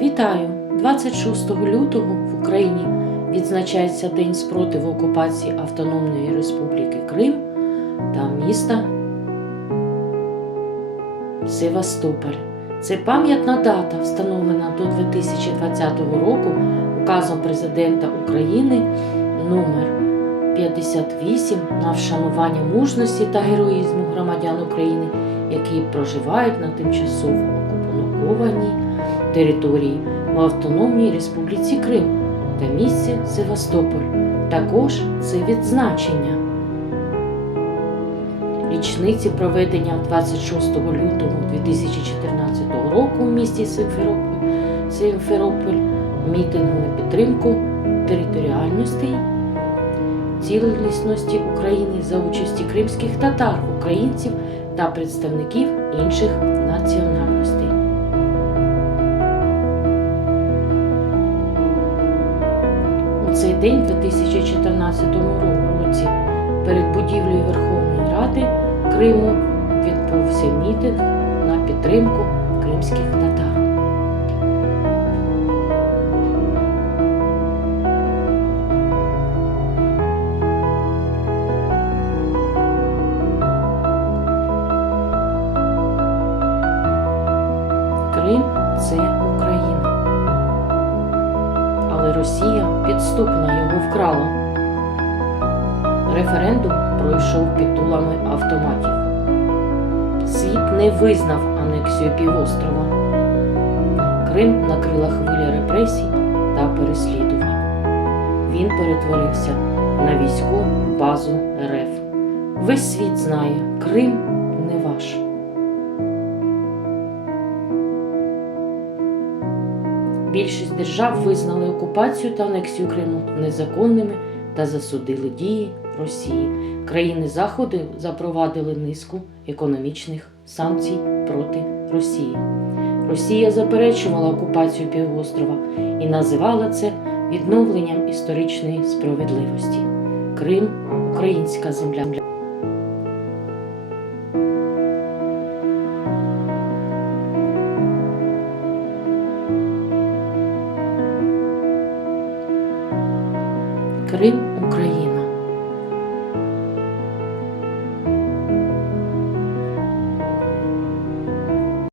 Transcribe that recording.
Вітаю! 26 лютого в Україні відзначається День спротиву окупації Автономної Республіки Крим та міста Севастополь. Це пам'ятна дата, встановлена до 2020 року указом президента України номер 58 на вшанування мужності та героїзму громадян України, які проживають на тимчасово окупованій території в Автономній Республіці Крим та місті Севастополь. Також це відзначення річниці проведення 26 лютого 2014 року в місті Симферополь, Симферополь мітингу на підтримку територіальності цілісності України за участі кримських татар, українців та представників інших національностей. День, 2014 році, перед будівлею Верховної Ради Криму відбувся мітинг на підтримку кримських татар. Крим це Росія підступно його вкрала. Референдум пройшов під дулами автоматів. Світ не визнав анексію півострова. Крим накрила хвиля репресій та переслідувань. Він перетворився на військову базу РФ. Весь світ знає, Крим не ваш. Більшість держав визнали окупацію та анексію Криму незаконними та засудили дії Росії. Країни Заходу запровадили низку економічних санкцій проти Росії. Росія заперечувала окупацію півострова і називала це відновленням історичної справедливості. Крим українська земля. Крим Україна.